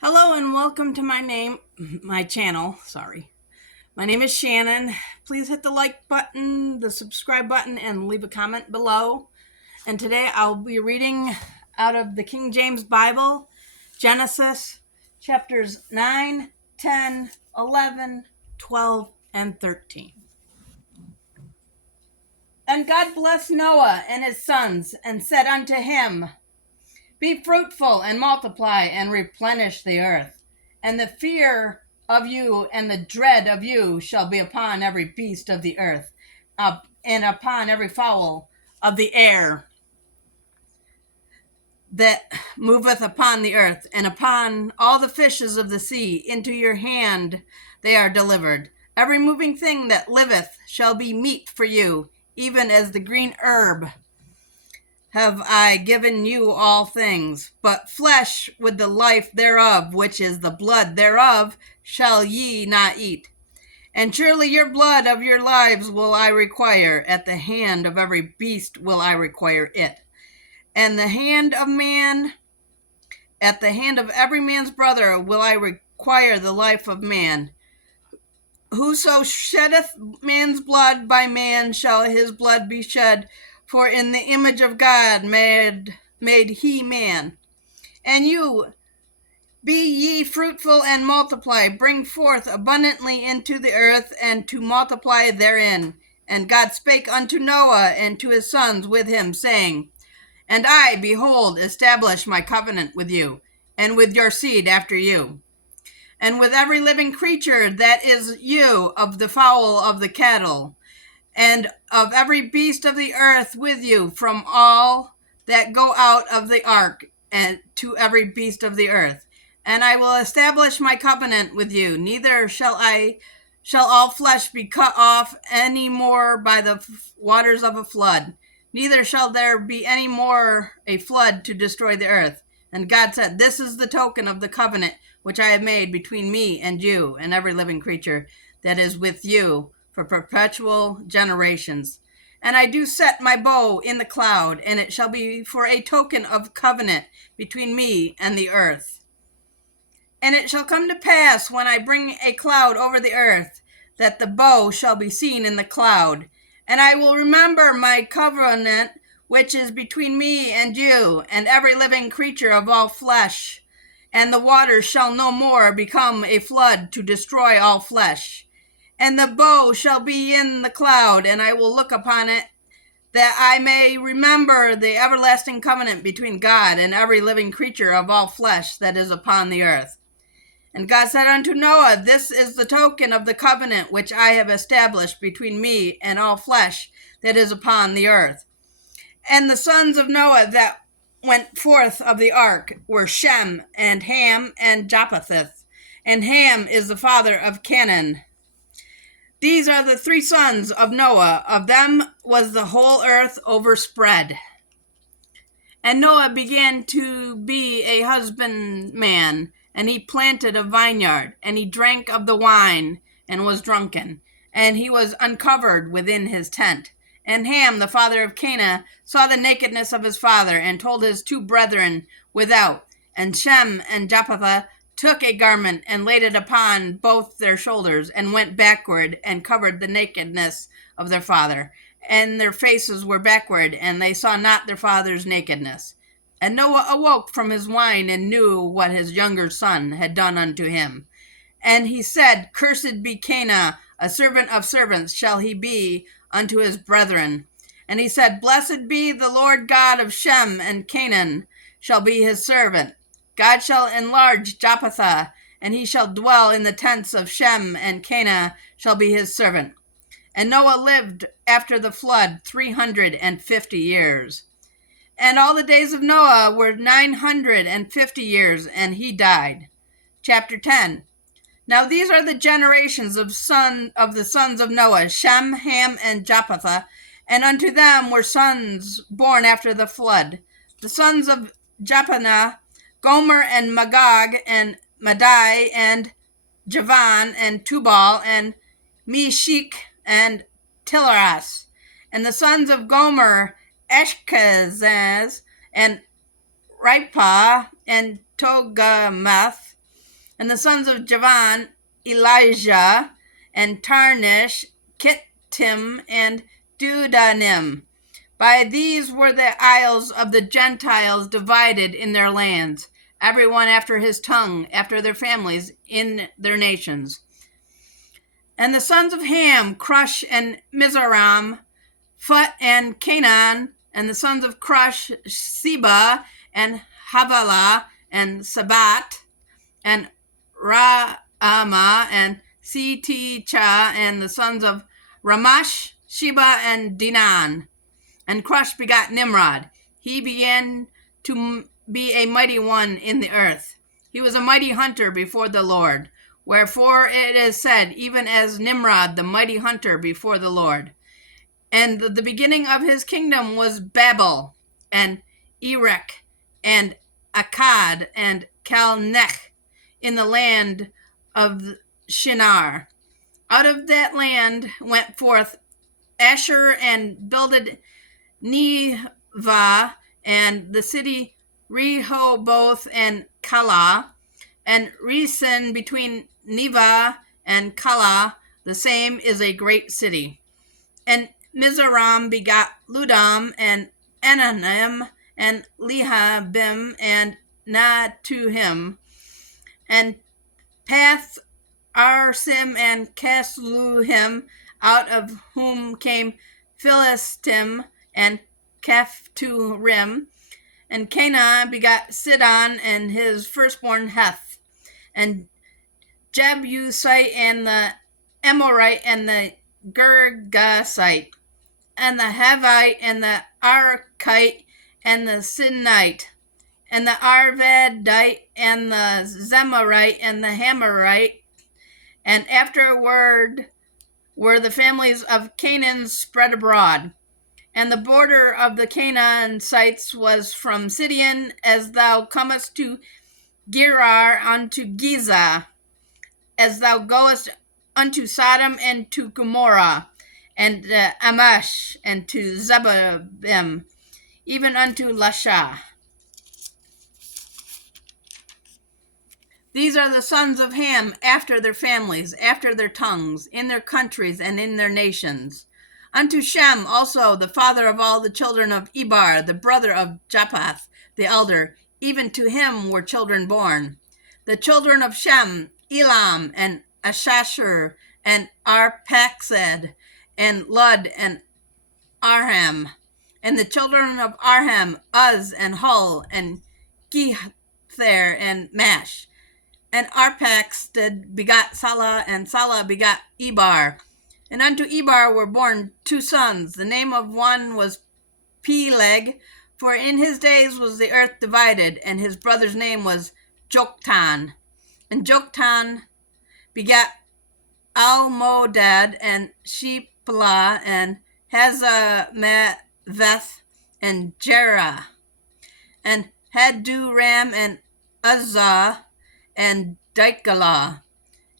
Hello and welcome to my channel. Sorry. My name is Shannon. Please hit the like button, the subscribe button, and leave a comment below. And today I'll be reading out of the King James Bible, Genesis chapters 9, 10, 11, 12, and 13. And God blessed Noah and his sons and said unto him, Be fruitful and multiply and replenish the earth. And the fear of you and the dread of you shall be upon every beast of the earth, and upon every fowl of the air that moveth upon the earth, and upon all the fishes of the sea. Into your hand they are delivered. Every moving thing that liveth shall be meat for you, even as the green herb have I given you all things. But flesh with the life thereof, which is the blood thereof, shall ye not eat. And surely your blood of your lives will I require. At the hand of every beast will I require it. And at the hand of every man's brother will I require the life of man. Whoso sheddeth man's blood, by man shall his blood be shed. For in the image of God made he man. And you, be ye fruitful and multiply, bring forth abundantly into the earth, and to multiply therein. And God spake unto Noah and to his sons with him, saying, And I, behold, establish my covenant with you, and with your seed after you, and with every living creature that is you, of the fowl of the cattle, and of every beast of the earth with you, from all that go out of the ark, and to every beast of the earth. And I will establish my covenant with you, neither shall all flesh be cut off any more by the waters of a flood, neither shall there be any more a flood to destroy the earth. And God said, This is the token of the covenant which I have made between me and you and every living creature that is with you for perpetual generations. And I do set my bow in the cloud, and it shall be for a token of covenant between me and the earth. And it shall come to pass, when I bring a cloud over the earth, that the bow shall be seen in the cloud. And I will remember my covenant which is between me and you and every living creature of all flesh. And the waters shall no more become a flood to destroy all flesh. And the bow shall be in the cloud, and I will look upon it, that I may remember the everlasting covenant between God and every living creature of all flesh that is upon the earth. And God said unto Noah, This is the token of the covenant which I have established between me and all flesh that is upon the earth. And the sons of Noah that went forth of the ark were Shem and Ham and Japheth. And Ham is the father of Canaan. These are the three sons of Noah. Of them was the whole earth overspread. And Noah began to be a husbandman, and he planted a vineyard, and he drank of the wine, and was drunken, and he was uncovered within his tent. And Ham, the father of Canaan, saw the nakedness of his father, and told his two brethren without. And Shem and Japheth took a garment, and laid it upon both their shoulders, and went backward, and covered the nakedness of their father. And their faces were backward, and they saw not their father's nakedness. And Noah awoke from his wine, and knew what his younger son had done unto him. And he said, Cursed be Canaan, a servant of servants shall he be unto his brethren. And he said, Blessed be the Lord God of Shem, and Canaan shall be his servant. God shall enlarge Japheth, and he shall dwell in the tents of Shem, and Canaan shall be his servant. And Noah lived after the flood 350 years. And all the days of Noah were 950 years, and he died. Chapter 10. Now these are the generations of the sons of Noah, Shem, Ham, and Japheth, and unto them were sons born after the flood. The sons of Japheth, Gomer, and Magog, and Madai, and Javan, and Tubal, and Meshech, and Tiras. And the sons of Gomer, Eshkenaz, and Ripah, and Togarmah, And the sons of Javan, Elijah, and Tarnish, Kittim, and Dudanim. By these were the isles of the Gentiles divided in their lands, everyone after his tongue, after their families, in their nations. And the sons of Ham, Cush and Mizraim, Phut and Canaan, and the sons of Cush, Seba and Havilah and Sabat, and Raamah and Siticha, and the sons of Ramash, Sheba and Dinan. And Cush begot Nimrod. He began to be a mighty one in the earth. He was a mighty hunter before the Lord. Wherefore it is said, even as Nimrod, the mighty hunter before the Lord. And the beginning of his kingdom was Babel, and Erech, and Akkad, and Calneh, in the land of Shinar. Out of that land went forth Asher, and builded Nineveh, and the city Rehoboth, and Calah, and Resen between Nineveh and Calah, the same is a great city. And Mizraim begot Ludam, and Ananim, and Lehabim, and Natuhim, and Path Arsim, and Casluhim, out of whom came Philistim, and Caphtorim. And Canaan begot Sidon, and his firstborn Heth, and Jebusite, and the Amorite, and the Girgasite, and the Havite, and the Arkite, and the Sinite, and the Arvadite, and the Zemarite, and the Hamorite. And afterward were the families of Canaan spread abroad. And the border of the Canaanites was from Sidon, as thou comest to Gerar unto Giza, as thou goest unto Sodom, and to Gomorrah, and Amash, and to Zebabim, even unto Lasha. These are the sons of Ham after their families, after their tongues, in their countries and in their nations. Unto Shem also, the father of all the children of Eber, the brother of Japheth, the elder, even to him were children born. The children of Shem, Elam, and Ashashur, and Arphaxad, and Lud, and Aram. And the children of Aram, Uz, and Hul, and Gether, and Mash. And Arphaxad begot Salah, and Salah begot Eber. And unto Eber were born two sons. The name of one was Peleg, for in his days was the earth divided, and his brother's name was Joktan. And Joktan begat Almodad, and Sheplah, and Hazamaveth, and Jerah, and Haduram, and Uzzah, and Dikalah,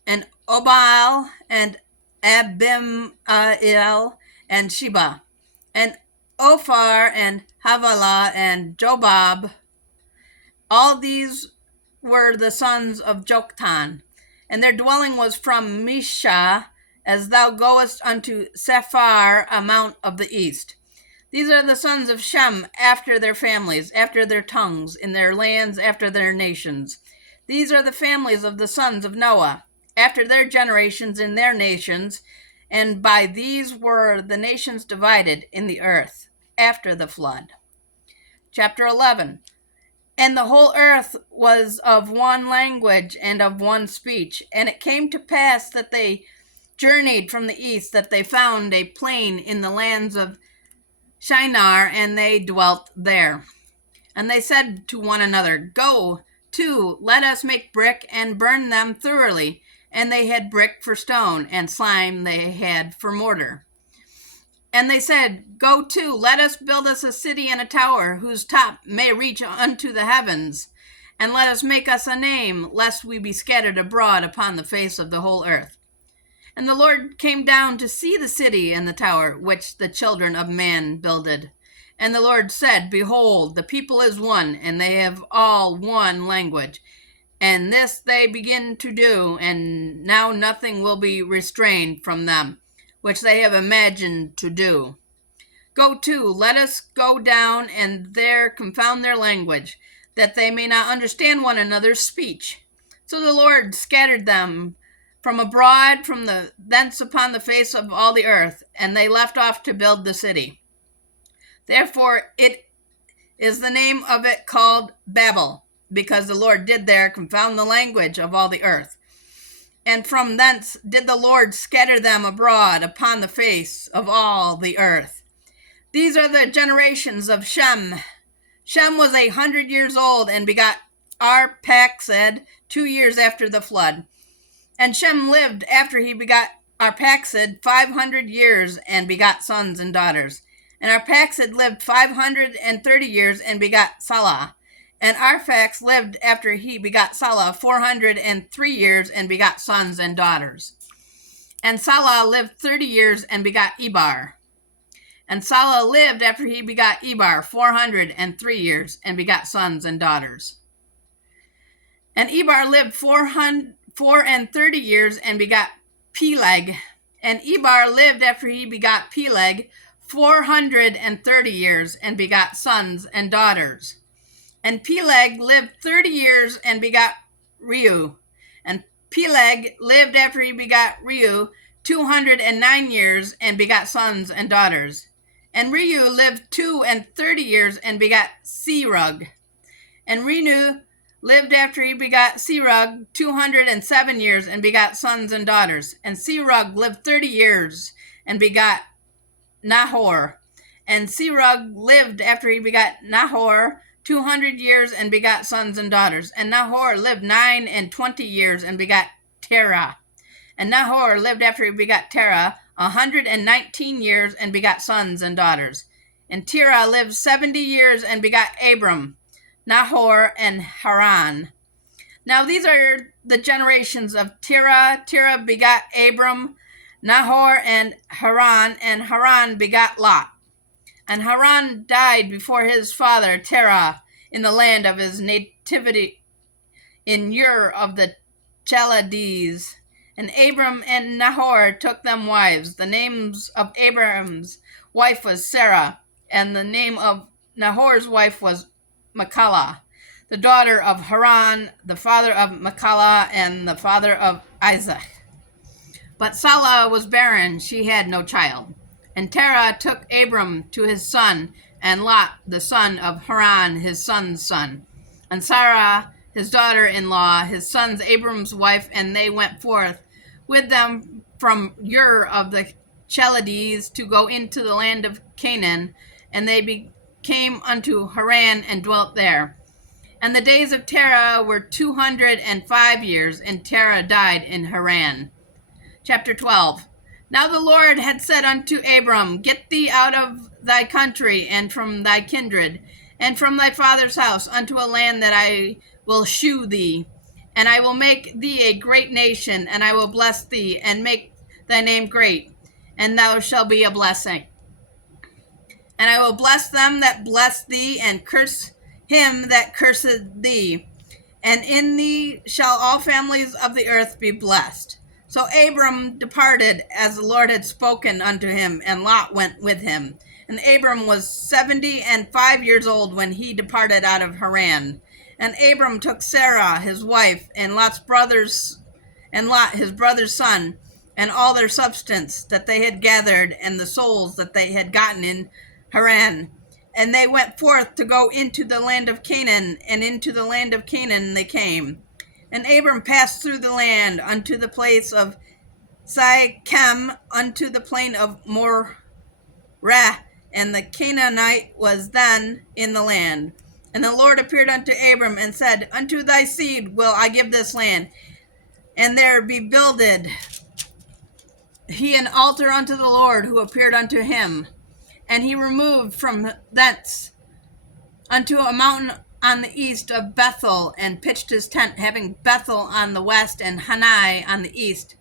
and Obal, and Abimael, and Sheba, and Ophir, and Havilah, and Jobab. All these were the sons of Joktan, and their dwelling was from Misha, as thou goest unto Sephar, a mount of the east. These are the sons of Shem after their families, after their tongues, in their lands, after their nations. These are the families of the sons of Noah, after their generations in their nations, and by these were the nations divided in the earth after the flood. Chapter 11. And the whole earth was of one language and of one speech. And it came to pass that they journeyed from the east, that they found a plain in the lands of Shinar, and they dwelt there. And they said to one another, Go to, let us make brick and burn them thoroughly. And they had brick for stone, and slime they had for mortar. And they said, Go to, let us build us a city and a tower, whose top may reach unto the heavens. And let us make us a name, lest we be scattered abroad upon the face of the whole earth. And the Lord came down to see the city and the tower, which the children of man builded. And the Lord said, Behold, the people is one, and they have all one language. And this they begin to do, and now nothing will be restrained from them, which they have imagined to do. Go to, let us go down and there confound their language, that they may not understand one another's speech. So the Lord scattered them from abroad from thence upon the face of all the earth, and they left off to build the city. Therefore it is the name of it called Babel, because the Lord did there confound the language of all the earth. And from thence did the Lord scatter them abroad upon the face of all the earth. These are the generations of Shem. Shem was 100 years old and begot Arphaxad 2 years after the flood. And Shem lived after he begot Arphaxad 500 years and begot sons and daughters. And Arphaxad lived 530 years and begot Salah. And Arphaxad lived after he begot Salah 403 years and begot sons and daughters. And Salah lived 30 years and begot Eber. And Salah lived after he begot Eber 403 years and begot sons and daughters. And Eber lived 430 years and begot Peleg. And Eber lived after he begot Peleg 430 years and begot sons and daughters. And Peleg lived 30 years and begot Reu. And Peleg lived after he begot Reu 209 years and begot sons and daughters. And Reu lived 32 years and begot Serug. And Renu lived after he begot Serug 207 years and begot sons and daughters. And Serug lived 30 years and begot Nahor. And Serug lived after he begot Nahor 200 years and begot sons and daughters. And Nahor lived 29 years and begot Terah. And Nahor lived after he begot Terah 119 years and begot sons and daughters. And Terah lived 70 years and begot Abram, Nahor, and Haran. Now these are the generations of Terah. Terah begot Abram, Nahor, and Haran begot Lot. And Haran died before his father Terah in the land of his nativity in Ur of the Chaldees. And Abram and Nahor took them wives. The names of Abram's wife was Sarah, and the name of Nahor's wife was Machlah, the daughter of Haran, the father of Machlah, and the father of Isaac. But Salah was barren, she had no child. And Terah took Abram to his son, and Lot, the son of Haran, his son's son. And Sarah, his daughter-in-law, his son's Abram's wife, and they went forth with them from Ur of the Chaldees to go into the land of Canaan, and they came unto Haran and dwelt there. And the days of Terah were 205 years, and Terah died in Haran. Chapter 12. Now the Lord had said unto Abram, Get thee out of thy country, and from thy kindred, and from thy father's house, unto a land that I will shew thee. And I will make thee a great nation, and I will bless thee, and make thy name great, and thou shalt be a blessing. And I will bless them that bless thee, and curse him that curseth thee. And in thee shall all families of the earth be blessed. So Abram departed as the Lord had spoken unto him, and Lot went with him. And Abram was 75 years old when he departed out of Haran. And Abram took Sarah his wife, and Lot's brothers, and Lot his brother's son, and all their substance that they had gathered, and the souls that they had gotten in Haran. And they went forth to go into the land of Canaan, and into the land of Canaan they came. And Abram passed through the land unto the place of Sychem, unto the plain of Moreh, and the Canaanite was then in the land. And the Lord appeared unto Abram and said, Unto thy seed will I give this land, and there be builded he an altar unto the Lord who appeared unto him. And he removed from thence unto a mountain on the east of Bethel, and pitched his tent, having Bethel on the west and Hanai on the east.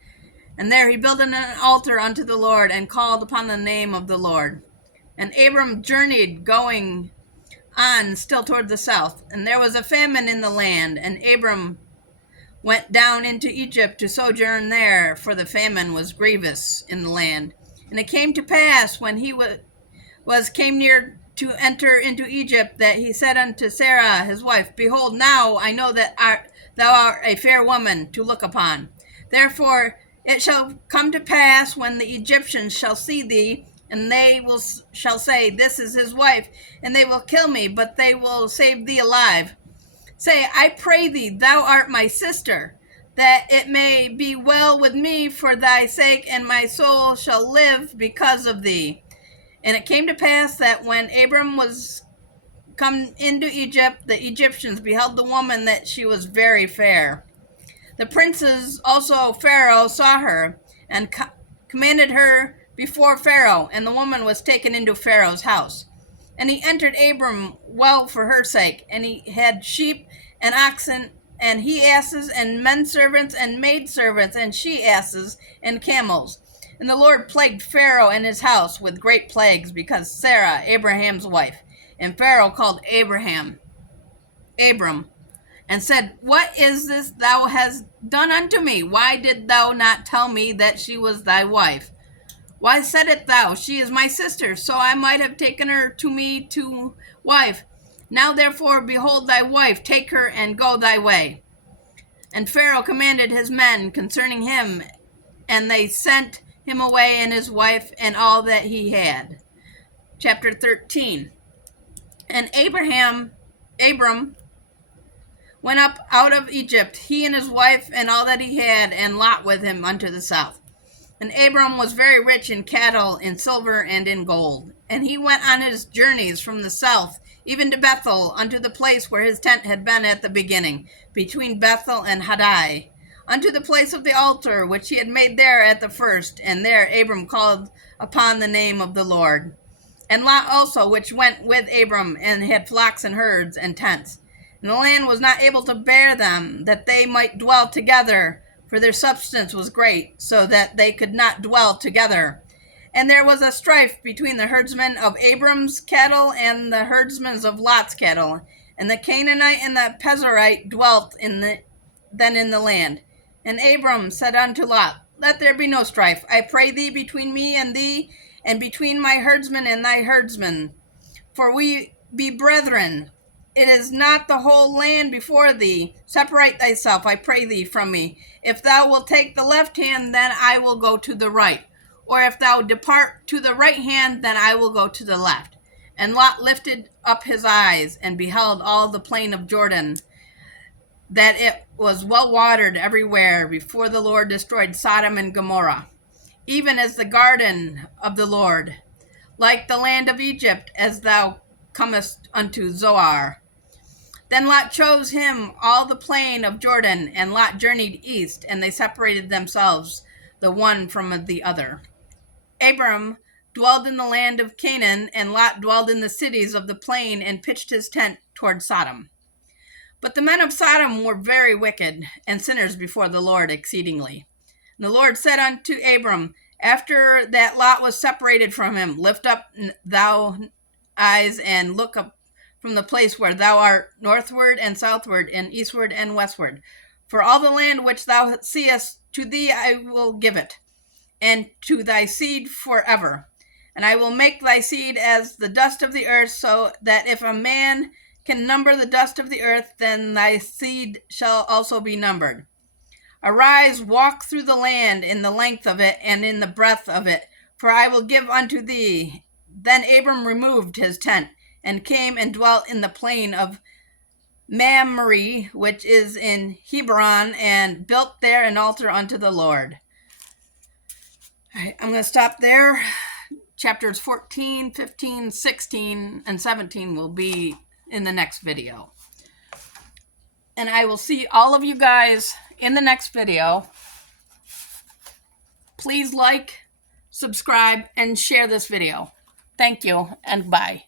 And there he built an altar unto the Lord, and called upon the name of the Lord. And Abram journeyed, going on still toward the south. And there was a famine in the land, and Abram went down into Egypt to sojourn there, for the famine was grievous in the land. And it came to pass, when he came near to enter into Egypt, that he said unto Sarah his wife, Behold, now I know that thou art a fair woman to look upon. Therefore it shall come to pass, when the Egyptians shall see thee, and they shall say, This is his wife, and they will kill me, but they will save thee alive. Say, I pray thee, thou art my sister, that it may be well with me for thy sake, and my soul shall live because of thee. And it came to pass that when Abram was come into Egypt, the Egyptians beheld the woman, that she was very fair. The princes also Pharaoh saw her, and commanded her before Pharaoh, and the woman was taken into Pharaoh's house. And he entered Abram well for her sake, and he had sheep and oxen, and he asses, and men servants, and maid servants, and she asses, and camels. And the Lord plagued Pharaoh and his house with great plagues, because Sarah, Abraham's wife. And Pharaoh called Abram, and said, What is this thou hast done unto me? Why did thou not tell me that she was thy wife? Why saidst thou, She is my sister, so I might have taken her to me to wife? Now therefore, behold thy wife, take her and go thy way. And Pharaoh commanded his men concerning him, and they sent him away, and his wife, and all that he had. Chapter 13. And Abram went up out of Egypt, he and his wife, and all that he had, and Lot with him unto the south. And Abram was very rich in cattle, in silver, and in gold. And he went on his journeys from the south, even to Bethel, unto the place where his tent had been at the beginning, between Bethel and Hadai, unto the place of the altar which he had made there at the first. And there Abram called upon the name of the Lord. And Lot also, which went with Abram, and had flocks and herds and tents. And the land was not able to bear them, that they might dwell together, for their substance was great, so that they could not dwell together. And there was a strife between the herdsmen of Abram's cattle and the herdsmen of Lot's cattle. And the Canaanite and the Perizzite dwelt then in the land. And Abram said unto Lot, Let there be no strife, I pray thee, between me and thee, and between my herdsmen and thy herdsmen. For we be brethren. It is not the whole land before thee. Separate thyself, I pray thee, from me. If thou wilt take the left hand, then I will go to the right. Or if thou depart to the right hand, then I will go to the left. And Lot lifted up his eyes, and beheld all the plain of Jordan, that it was well watered everywhere, before the Lord destroyed Sodom and Gomorrah, even as the garden of the Lord, like the land of Egypt, as thou comest unto Zoar. Then Lot chose him all the plain of Jordan, and Lot journeyed east, and they separated themselves the one from the other. Abram dwelled in the land of Canaan, and Lot dwelled in the cities of the plain, and pitched his tent toward Sodom. But the men of Sodom were very wicked, and sinners before the Lord exceedingly. And the Lord said unto Abram, after that Lot was separated from him, Lift up thou eyes, and look up from the place where thou art, northward and southward, and eastward and westward. For all the land which thou seest, to thee I will give it, and to thy seed forever. And I will make thy seed as the dust of the earth, so that if a man can number the dust of the earth, then thy seed shall also be numbered. Arise, walk through the land in the length of it and in the breadth of it, for I will give unto thee. Then Abram removed his tent, and came and dwelt in the plain of Mamre, which is in Hebron, and built there an altar unto the Lord. All right, I'm going to stop there. Chapters 14, 15, 16, and 17 will be in the next video. And I will see all of you guys in the next video. Please like, subscribe, and share this video. Thank you, and bye.